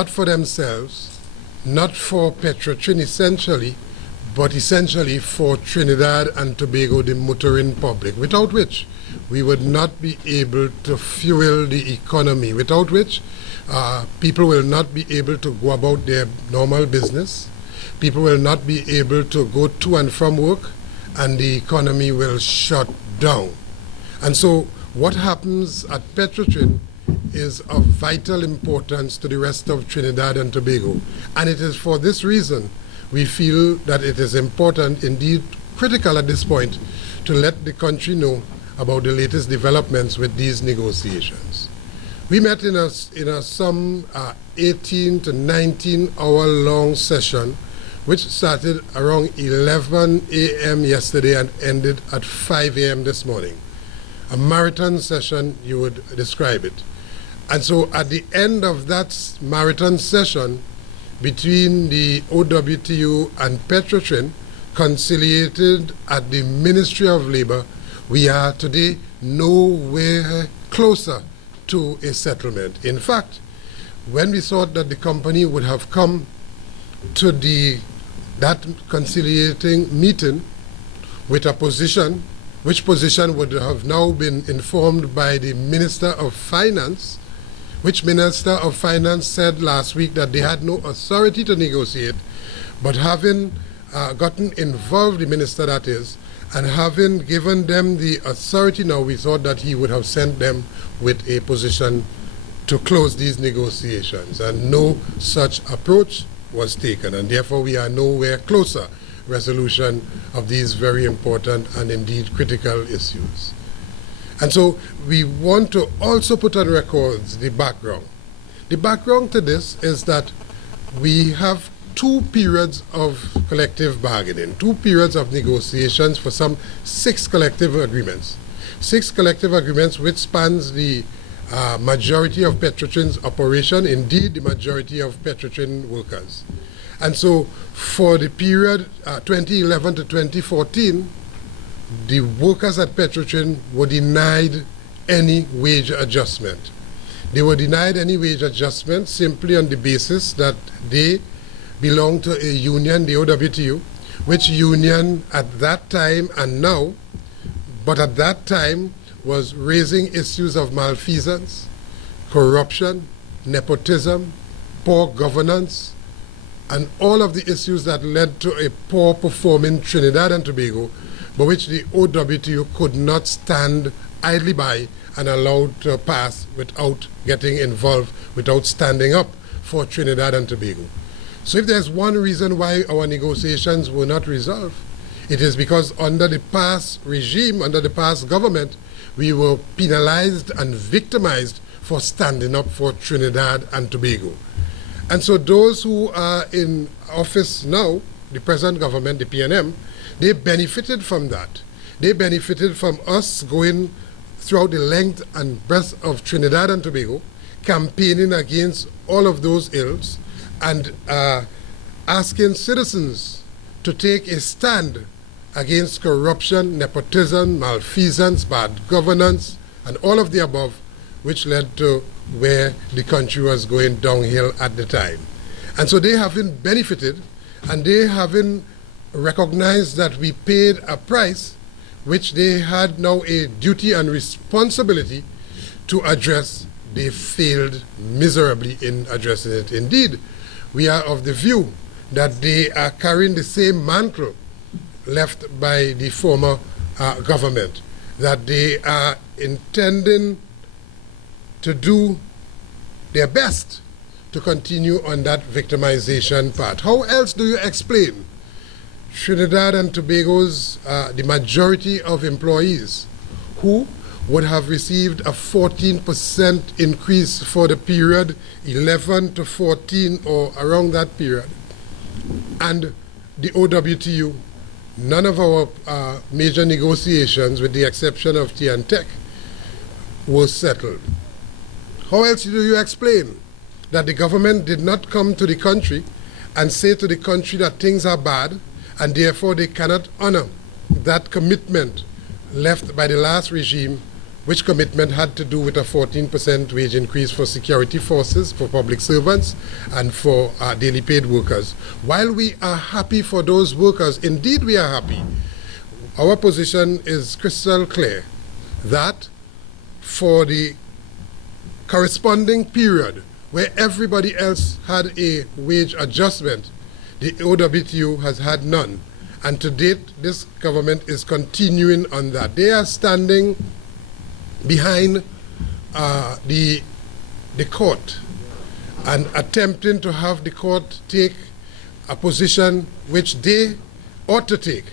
not for themselves, not for Petrotrin essentially, but essentially for Trinidad and Tobago, the motoring public, without which we would not be able to fuel the economy, without which people will not be able to go about their normal business, people will not be able to go to and from work, and the economy will shut down. And so what happens at Petrotrin is of vital importance to the rest of Trinidad and Tobago. And it is for this reason we feel that it is important, indeed critical at this point, to let the country know about the latest developments with these negotiations. We met in a some 18 to 19 hour long session which started around 11 a.m. yesterday and ended at 5 a.m. this morning. A marathon session, you would describe it. And so at the end of that marathon session between the OWTU and Petrotrin, conciliated at the Ministry of Labor, we are today nowhere closer to a settlement. In fact, when we thought that the company would have come to that conciliating meeting with a position, which position would have now been informed by the Minister of Finance, which Minister of Finance said last week that they had no authority to negotiate, but having gotten involved, the minister that is, and having given them the authority now, we thought that he would have sent them with a position to close these negotiations. And no such approach was taken, and therefore we are nowhere closer resolution of these very important and indeed critical issues. And so we want to also put on records the background. The background to this is that we have 2 periods of collective bargaining, 2 periods of negotiations for some 6 collective agreements. 6 collective agreements which spans the majority of Petrotrin's operation, indeed the majority of Petrotrin workers. And so for the period 2011 to 2014, the workers at Petrotrin were denied any wage adjustment. They were denied any wage adjustment simply on the basis that they belong to a union, the OWTU, which union at that time and now, but at that time was raising issues of malfeasance, corruption, nepotism, poor governance, and all of the issues that led to a poor performing Trinidad and Tobago, but which the OWTU could not stand idly by and allowed to pass without getting involved, without standing up for Trinidad and Tobago. So if there's one reason why our negotiations were not resolved, it is because under the past regime, under the past government, we were penalized and victimized for standing up for Trinidad and Tobago. And so those who are in office now, the present government, the PNM, they benefited from that. They benefited from us going throughout the length and breadth of Trinidad and Tobago, campaigning against all of those ills, and asking citizens to take a stand against corruption, nepotism, malfeasance, bad governance, and all of the above, which led to where the country was going downhill at the time. And so they haven't benefited, and they haven't recognized that we paid a price which they had now a duty and responsibility to address. They failed miserably in addressing it. Indeed, we are of the view that they are carrying the same mantle left by the former government, that they are intending to do their best to continue on that victimization path. How else do you explain Trinidad and Tobago's, the majority of employees who would have received a 14% increase for the period 11 to 14 or around that period, and the OWTU, none of our major negotiations, with the exception of Tea and Tech, were settled? How else do you explain that the government did not come to the country and say to the country that things are bad and therefore they cannot honor that commitment left by the last regime, which commitment had to do with a 14% wage increase for security forces, for public servants, and for daily paid workers. While we are happy for those workers, indeed we are happy, our position is crystal clear that for the corresponding period where everybody else had a wage adjustment, the OWTU has had none. And to date, this government is continuing on that. They are standing behind the court and attempting to have the court take a position which they ought to take.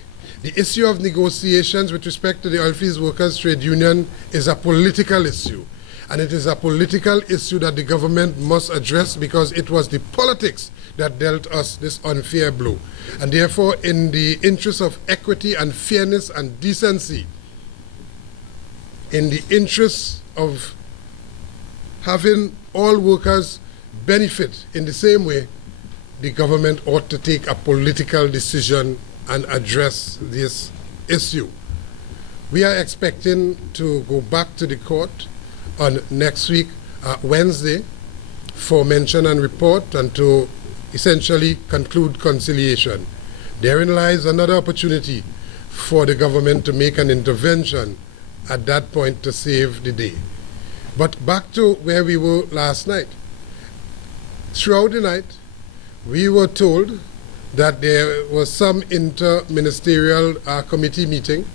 The issue of negotiations with respect to the Oilfields Workers Trade Union is a political issue. And it is a political issue that the government must address, because it was the politics that dealt us this unfair blow. And therefore, in the interest of equity and fairness and decency, in the interest of having all workers benefit in the same way, the government ought to take a political decision and address this issue. We are expecting to go back to the court on next week, Wednesday, for mention and report and to essentially conclude conciliation. Therein lies another opportunity for the government to make an intervention at that point to save the day. But back to where we were last night. Throughout the night, we were told that there was some inter-ministerial committee meeting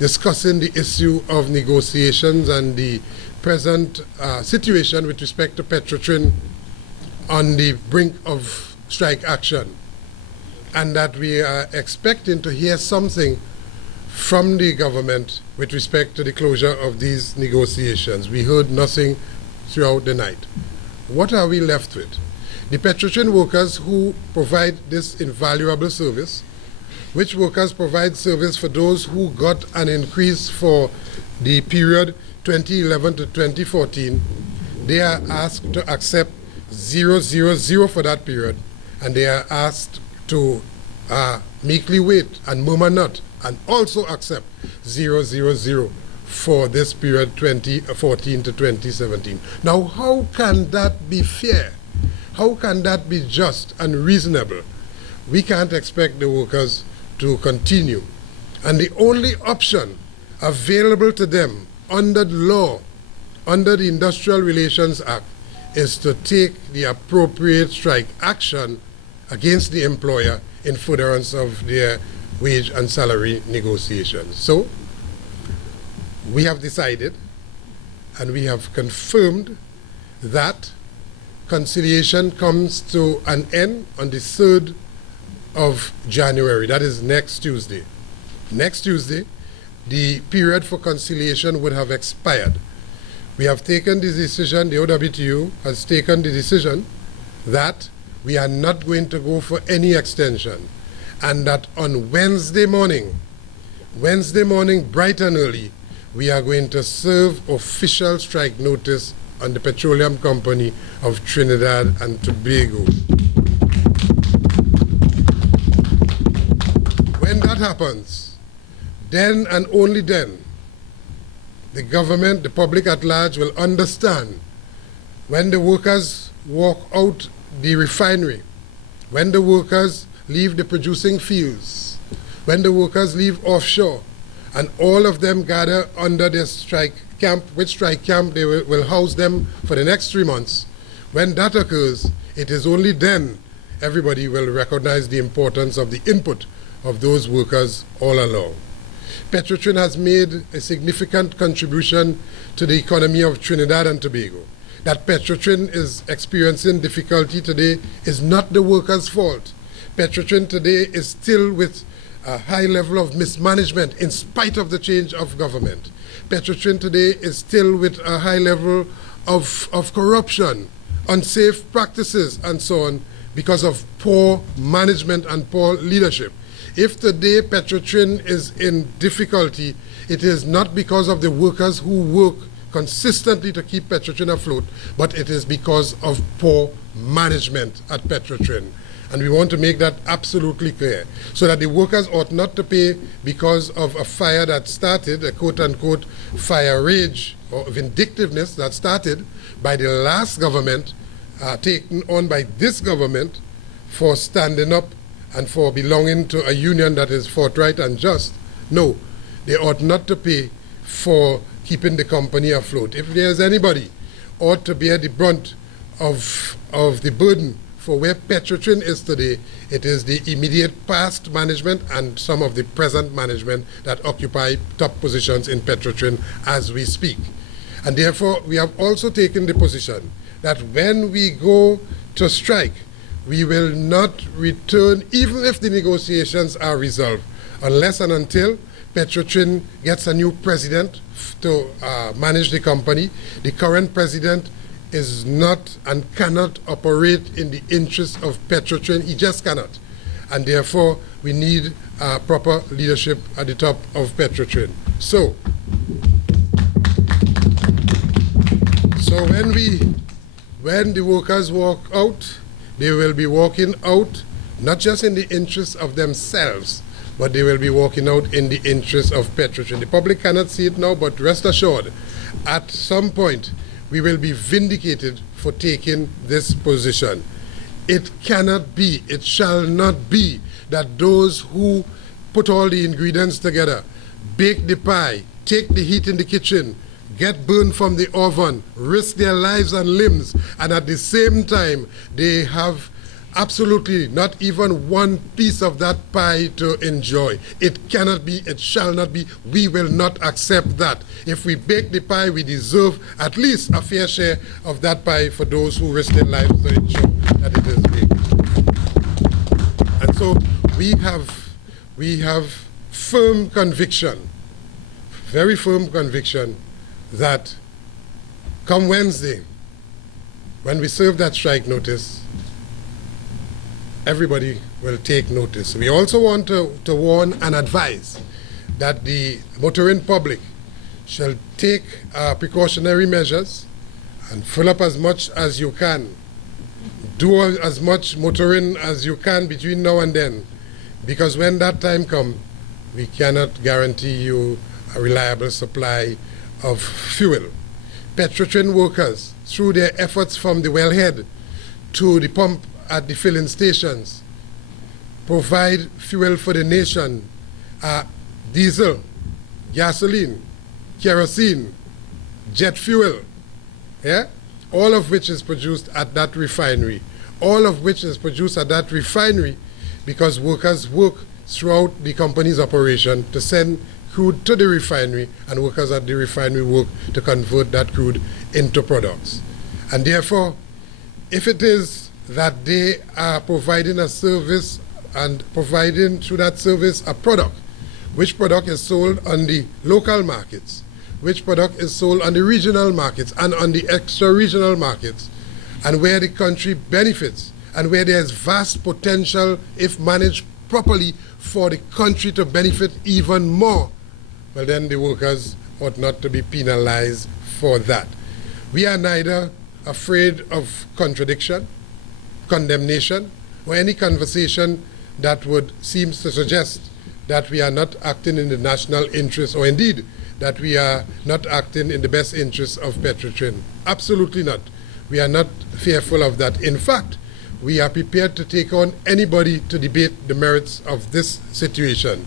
discussing the issue of negotiations and the present situation with respect to Petrotrin on the brink of strike action, and that we are expecting to hear something from the government with respect to the closure of these negotiations. We heard nothing throughout the night. What are we left with? The Petrotrin workers who provide this invaluable service, which workers provide service for those who got an increase for the period 2011 to 2014, they are asked to accept 000 for that period, and they are asked to meekly wait and murmur not, and also accept 000 for this period 2014 to 2017. Now, how can that be fair? How can that be just and reasonable? We can't expect the workers to continue. And the only option available to them under the law, under the Industrial Relations Act, is to take the appropriate strike action against the employer in furtherance of their wage and salary negotiations. So, we have decided and we have confirmed that conciliation comes to an end on the 3rd of January. That is next Tuesday. Next Tuesday, the period for conciliation would have expired. We have taken the decision, the OWTU has taken the decision that we are not going to go for any extension, and that on Wednesday morning, bright and early, we are going to serve official strike notice on the Petroleum Company of Trinidad and Tobago. When that happens, then and only then, the government, the public at large will understand when the workers walk out the refinery, when the workers leave the producing fields, when the workers leave offshore, and all of them gather under their strike camp, which strike camp they will house them for the next 3 months. When that occurs, it is only then everybody will recognize the importance of the input of those workers all along. Petrotrin has made a significant contribution to the economy of Trinidad and Tobago. That Petrotrin is experiencing difficulty today is not the workers' fault. Petrotrin today is still with a high level of mismanagement in spite of the change of government. Petrotrin today is still with a high level of corruption, unsafe practices, and so on, because of poor management and poor leadership. If today Petrotrin is in difficulty, it is not because of the workers who work consistently to keep Petrotrin afloat, but it is because of poor management at Petrotrin. And we want to make that absolutely clear, so that the workers ought not to pay because of a fire that started, a quote-unquote fire rage or vindictiveness that started by the last government, taken on by this government for standing up and for belonging to a union that is forthright and just. No, they ought not to pay for keeping the company afloat. If there's anybody ought to bear the brunt of the burden for where Petrotrin is today, it is the immediate past management and some of the present management that occupy top positions in Petrotrin as we speak. And therefore, we have also taken the position that when we go to strike, we will not return, even if the negotiations are resolved, unless and until Petrotrin gets a new president to manage the company. The current president is not and cannot operate in the interest of Petrotrin. He just cannot. And therefore, we need proper leadership at the top of Petrotrin. So when the workers walk out, they will be walking out not just in the interest of themselves, but they will be walking out in the interest of Petrotrin. The public cannot see it now, but rest assured, at some point, we will be vindicated for taking this position. It cannot be, it shall not be that those who put all the ingredients together, bake the pie, take the heat in the kitchen, get burned from the oven, risk their lives and limbs, and at the same time, they have absolutely not even one piece of that pie to enjoy. It cannot be, it shall not be. We will not accept that. If we bake the pie, we deserve at least a fair share of that pie for those who risk their lives to ensure that it is baked. And so we have firm conviction, very firm conviction, that come Wednesday, when we serve that strike notice, everybody will take notice. We also want to warn and advise that the motoring public shall take precautionary measures and fill up as much as you can. Do as much motoring as you can between now and then, because when that time comes, we cannot guarantee you a reliable supply of fuel. Petrotrin workers, through their efforts from the wellhead to the pump at the filling stations, provide fuel for the nation, diesel, gasoline, kerosene, jet fuel, yeah? All of which is produced at that refinery. All of which is produced at that refinery because workers work throughout the company's operation to send crude to the refinery, and workers at the refinery work to convert that crude into products. And therefore, if it is that they are providing a service and providing through that service a product, which product is sold on the local markets, which product is sold on the regional markets and on the extra-regional markets, and where the country benefits, and where there's vast potential, if managed properly, for the country to benefit even more, well, then the workers ought not to be penalized for that. We are neither afraid of contradiction, condemnation, or any conversation that would seem to suggest that we are not acting in the national interest, or indeed that we are not acting in the best interest of Petrotrin. Absolutely not. We are not fearful of that. In fact, we are prepared to take on anybody to debate the merits of this situation,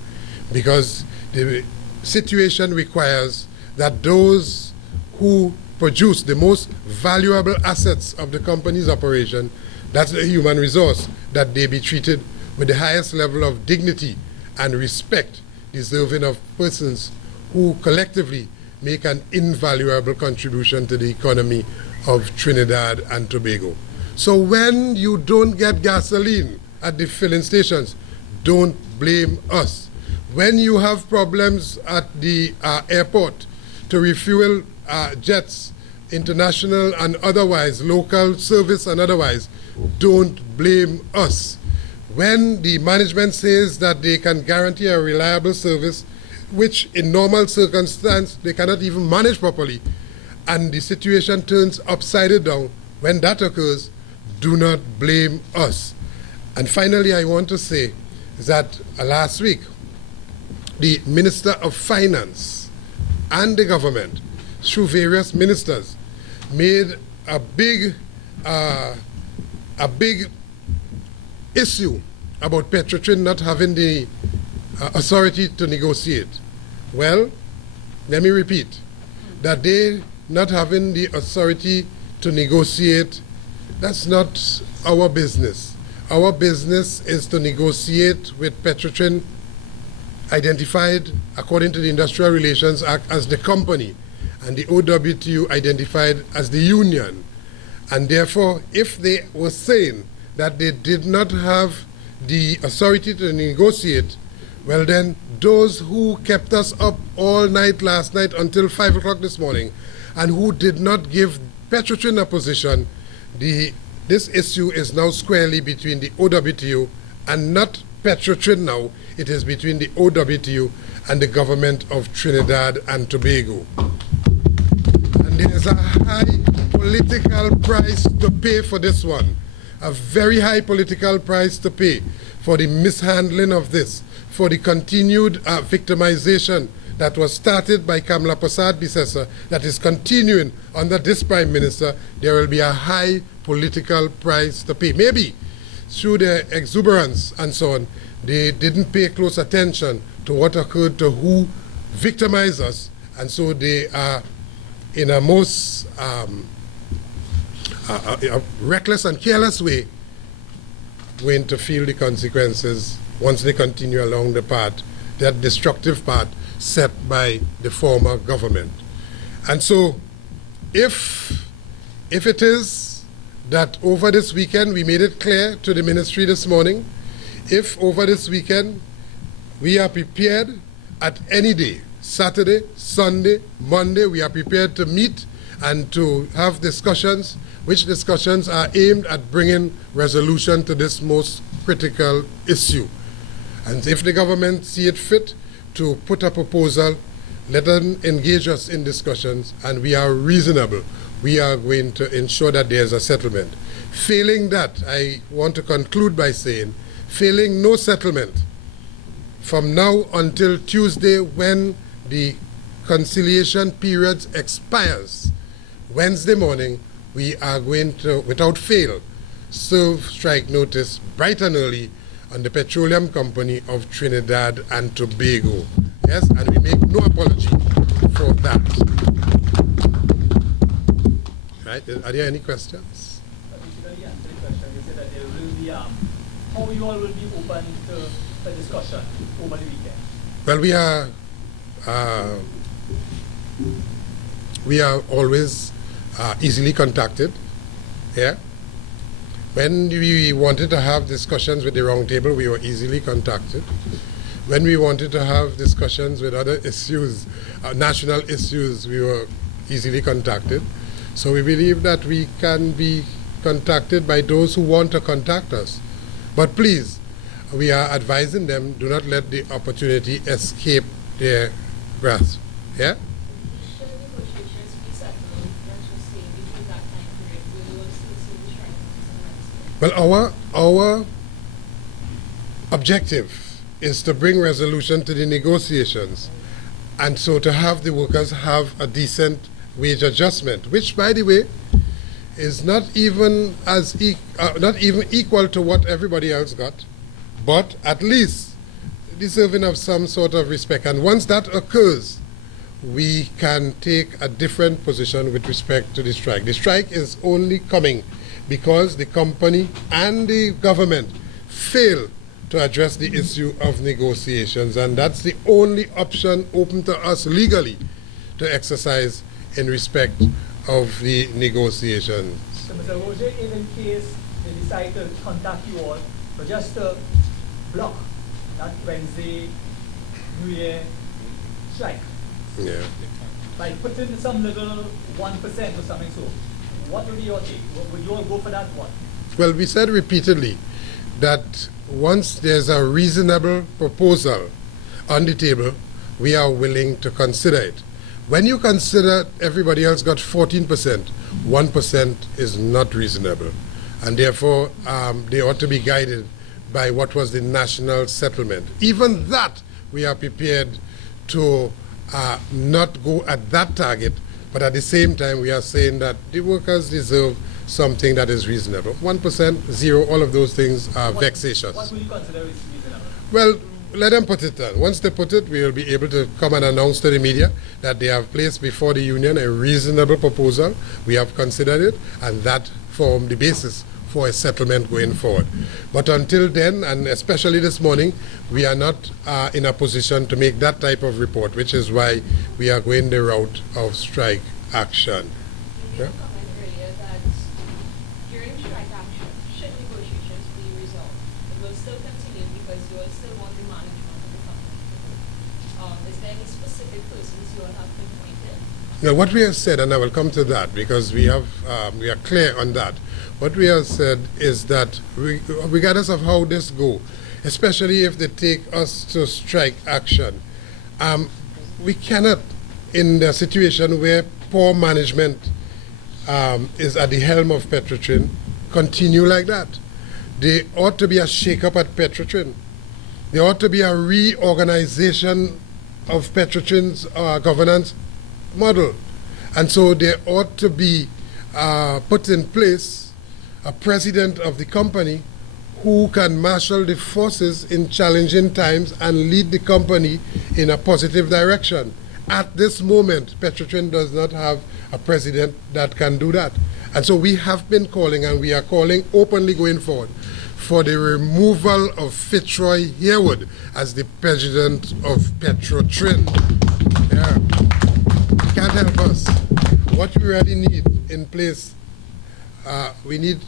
because the situation requires that those who produce the most valuable assets of the company's operation, that's the human resource, that they be treated with the highest level of dignity and respect deserving of persons who collectively make an invaluable contribution to the economy of Trinidad and Tobago. So when you don't get gasoline at the filling stations, don't blame us. When you have problems at the airport to refuel jets, international and otherwise, local service and otherwise, don't blame us. When the management says that they can guarantee a reliable service, which in normal circumstance they cannot even manage properly, and the situation turns upside down, when that occurs, do not blame us. And finally, I want to say that last week, the Minister of Finance and the government through various ministers, made a big issue about Petrotrin not having the authority to negotiate. Well, let me repeat, that they not having the authority to negotiate, that's not our business. Our business is to negotiate with Petrotrin, identified according to the Industrial Relations Act as the company, and the OWTU identified as the union. And therefore, if they were saying that they did not have the authority to negotiate, well then, those who kept us up all night last night until 5 o'clock this morning, and who did not give Petrotrin a position, this issue is now squarely between the OWTU and not Petrotrin now. It is between the OWTU and the government of Trinidad and Tobago. And there is a high political price to pay for this one. A very high political price to pay for the mishandling of this, for the continued victimization that was started by Kamla Prasad-Bissessar, that is continuing under this Prime Minister. There will be a high political price to pay. Maybe through their exuberance and so on, they didn't pay close attention to what occurred to who victimized us, and so they are in a most a reckless and careless way going to feel the consequences once they continue along the path, that destructive path set by the former government. And so if it is that over this weekend, we made it clear to the ministry this morning, if over this weekend we are prepared at any day, Saturday, Sunday, Monday, we are prepared to meet and to have discussions, which discussions are aimed at bringing resolution to this most critical issue. And if the government see it fit to put a proposal, let them engage us in discussions, and we are reasonable. We are going to ensure that there's a settlement. Failing that, I want to conclude by saying, failing no settlement, from now until Tuesday when the conciliation period expires, Wednesday morning, we are going to, without fail, serve strike notice bright and early on the Petroleum Company of Trinidad and Tobago. Yes, and we make no apology for that. Right? Are there any questions? Basically, answer the question. You said that there will be, how you all will be open to a discussion over the weekend? Well, we are always easily contacted. Yeah. When we wanted to have discussions with the round table, we were easily contacted. When we wanted to have discussions with other issues, national issues, we were easily contacted. So we believe that we can be contacted by those who want to contact us. But please, we are advising them, do not let the opportunity escape their grasp. Yeah? Well, our objective is to bring resolution to the negotiations, and so to have the workers have a decent wage adjustment, which, by the way, is not even equal to what everybody else got, but at least deserving of some sort of respect. And once that occurs, we can take a different position with respect to the strike. The strike is only coming because the company and the government fail to address the issue of negotiations, and that's the only option open to us legally to exercise in respect of the negotiations. So, Mr. Roger, if in case they decide to contact you all, but just to block that Wednesday New Year strike, yeah, by putting some little 1% or something, so what would be your take? Would you all go for that one? Well, we said repeatedly that once there's a reasonable proposal on the table, we are willing to consider it. When you consider everybody else got 14%, 1% is not reasonable. And therefore, they ought to be guided by what was the national settlement. Even that, we are prepared to not go at that target, But at the same time, we are saying that the workers deserve something that is reasonable. 1%, 0, all of those things are vexatious. What will you consider is reasonable? Well, let them put it down. Once they put it, we will be able to come and announce to the media that they have placed before the union a reasonable proposal. We have considered it, and that formed the basis for a settlement going forward. But until then, and especially this morning, we are not in a position to make that type of report, which is why we are going the route of strike action. You made a comment earlier that during strike action, should negotiations be resolved, it will still continue because you will still want the management of the company. Is there any specific persons you will have pinpointed? Now, what we have said, and I will come to that because we are clear on that. What we have said is that regardless of how this go, especially if they take us to strike action, we cannot, in the situation where poor management is at the helm of Petrotrin, continue like that. There ought to be a shake-up at Petrotrin. There ought to be a reorganization of Petrotrin's governance model. And so there ought to be put in place a president of the company who can marshal the forces in challenging times and lead the company in a positive direction. At this moment, Petrotrin does not have a president that can do that. And so we have been calling, and we are calling openly going forward, for the removal of Fitzroy Harewood as the president of Petrotrin. Yeah. You can't help us. What we really need in place, we need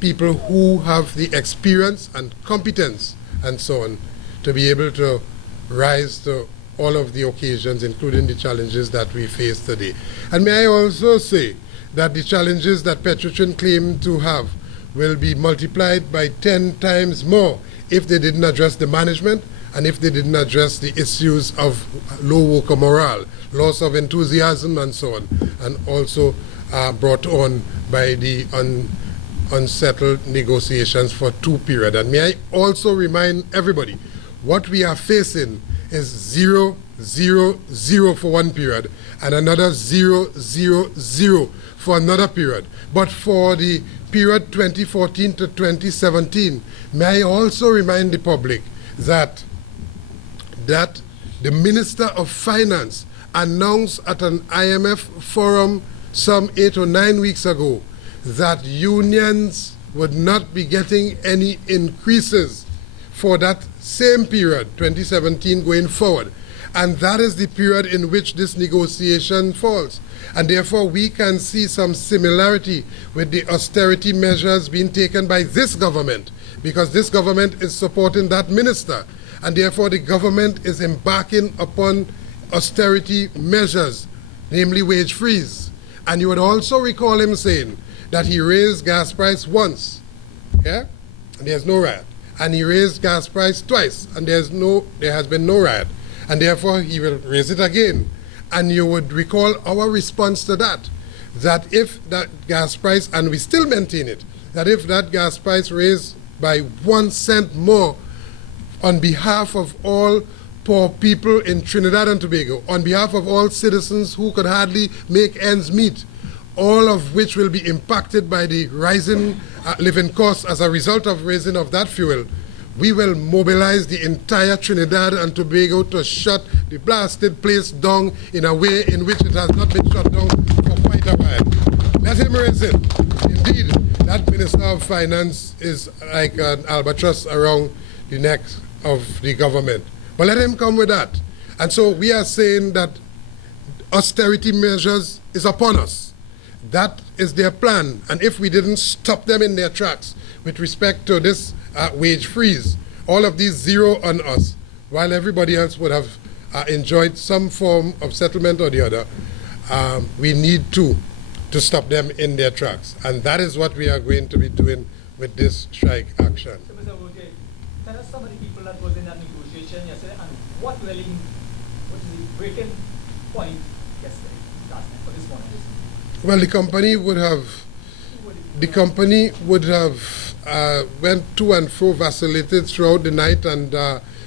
people who have the experience and competence and so on to be able to rise to all of the occasions, including the challenges that we face today. And may I also say that the challenges that Petrotrin claim to have will be multiplied by 10 times more if they didn't address the management and if they didn't address the issues of low worker morale, loss of enthusiasm and so on, and also brought on by the unsettled negotiations for 2 periods. And may I also remind everybody, what we are facing is 0, 0, 0 for 1 period and another 0, 0, 0 for another period. But for the period 2014 to 2017, may I also remind the public that the Minister of Finance announced at an IMF forum some 8 or 9 weeks ago that unions would not be getting any increases for that same period, 2017, going forward. And that is the period in which this negotiation falls. And therefore, we can see some similarity with the austerity measures being taken by this government, because this government is supporting that minister. And therefore, the government is embarking upon austerity measures, namely wage freeze. And you would also recall him saying that he raised gas price once, yeah, and there's no riot. And he raised gas price twice, and there has been no riot. And therefore, he will raise it again. And you would recall our response to that, that if that gas price, and we still maintain it, that if that gas price raised by 1 cent more on behalf of all poor people in Trinidad and Tobago, on behalf of all citizens who could hardly make ends meet, all of which will be impacted by the rising living costs as a result of raising of that fuel, we will mobilize the entire Trinidad and Tobago to shut the blasted place down in a way in which it has not been shut down for quite a while. Let him raise it. Indeed, that Minister of Finance is like an albatross around the neck of the government. But let him come with that. And so we are saying that austerity measures is upon us. That is their plan. And if we didn't stop them in their tracks with respect to this wage freeze, all of these 0 on us, while everybody else would have enjoyed some form of settlement or the other, we need to stop them in their tracks. And that is what we are going to be doing with this strike action. So, Mr. Wote, tell us some of the people that was in that negotiation yesterday and what is the breaking point yesterday, last night, for this morning? Well, the company would have went to and fro, vacillated throughout the night, and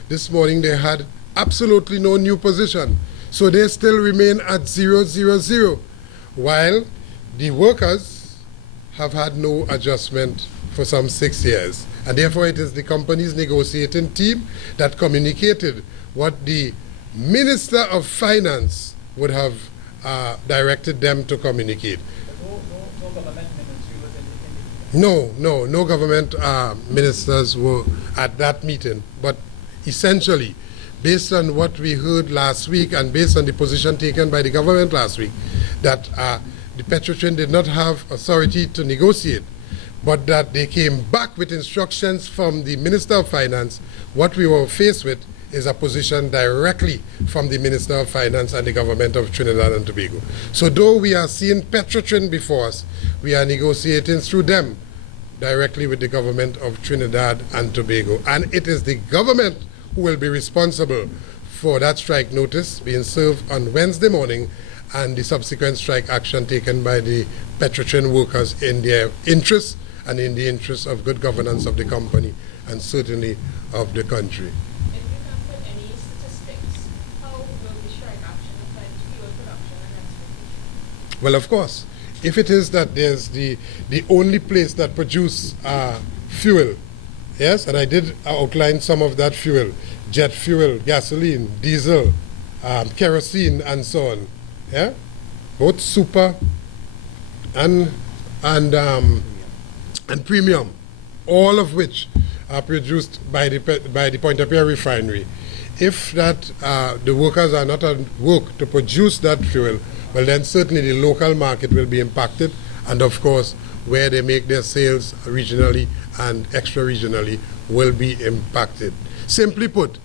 this morning they had absolutely no new position. So they still remain at 000, while the workers have had no adjustment for some 6 years. And therefore it is the company's negotiating team that communicated what the Minister of Finance would have directed them to communicate. No government ministry was indicated. No government ministers were at that meeting. But essentially, based on what we heard last week and based on the position taken by the government last week, that the Petrotrin did not have authority to negotiate, but that they came back with instructions from the Minister of Finance. What we were faced with is a position directly from the Minister of Finance and the government of Trinidad and Tobago. So though we are seeing Petrotrin before us, we are negotiating through them directly with the government of Trinidad and Tobago. And it is the government who will be responsible for that strike notice being served on Wednesday morning and the subsequent strike action taken by the Petrotrin workers in their interest and in the interest of good governance of the company and certainly of the country. If you can put any statistics, how will the strike action affect fuel production and expectation? Well, of course, if it is that there's the only place that produce fuel, yes, and I did outline some of that fuel, jet fuel, gasoline, diesel, kerosene, and so on, yeah, both super and premium, all of which are produced by the Point of Pierre refinery. If that the workers are not at work to produce that fuel, well then certainly the local market will be impacted, and of course where they make their sales regionally and extra regionally will be impacted. Simply put,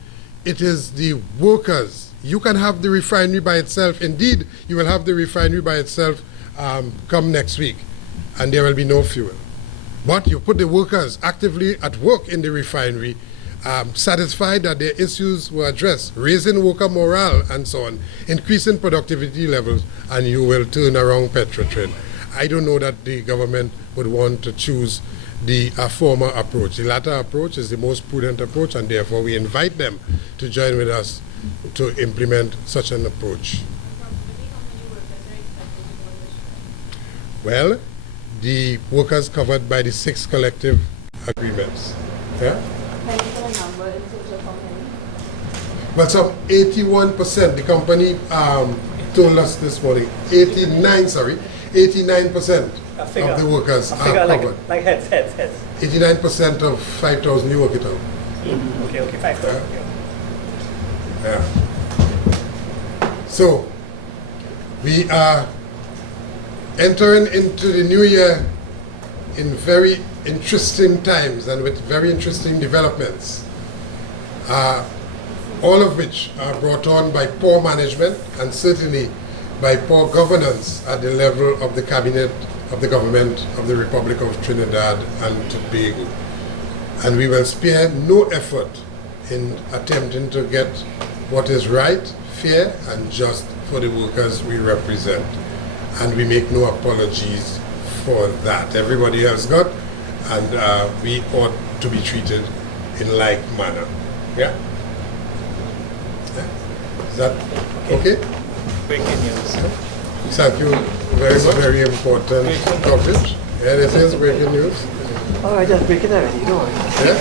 it is the workers. You can have the refinery by itself. Indeed, you will have the refinery by itself come next week, and there will be no fuel. But you put the workers actively at work in the refinery, satisfied that their issues were addressed, raising worker morale and so on, increasing productivity levels, and you will turn around Petrotrin. I don't know that the government would want to choose the former approach. The latter approach is the most prudent approach, and therefore we invite them to join with us to implement such an approach. Well, the workers covered by the 6 collective agreements. Yeah? Well, some 81%, the company told us this morning, 89% of the workers are covered. Like heads. 89% of 5,000, you work it out. Okay, 5,000. Yeah. So, we are entering into the new year in very interesting times and with very interesting developments, all of which are brought on by poor management and certainly by poor governance at the level of the cabinet of the government of the Republic of Trinidad and Tobago. And we will spare no effort in attempting to get what is right, fair, and just for the workers we represent. And we make no apologies for that. Everybody else got, and we ought to be treated in like manner. Yeah? Is that okay? Breaking news. Thank you very much. Very important coverage. Yeah, this is breaking news. All right, just breaking already, don't worry. Yeah?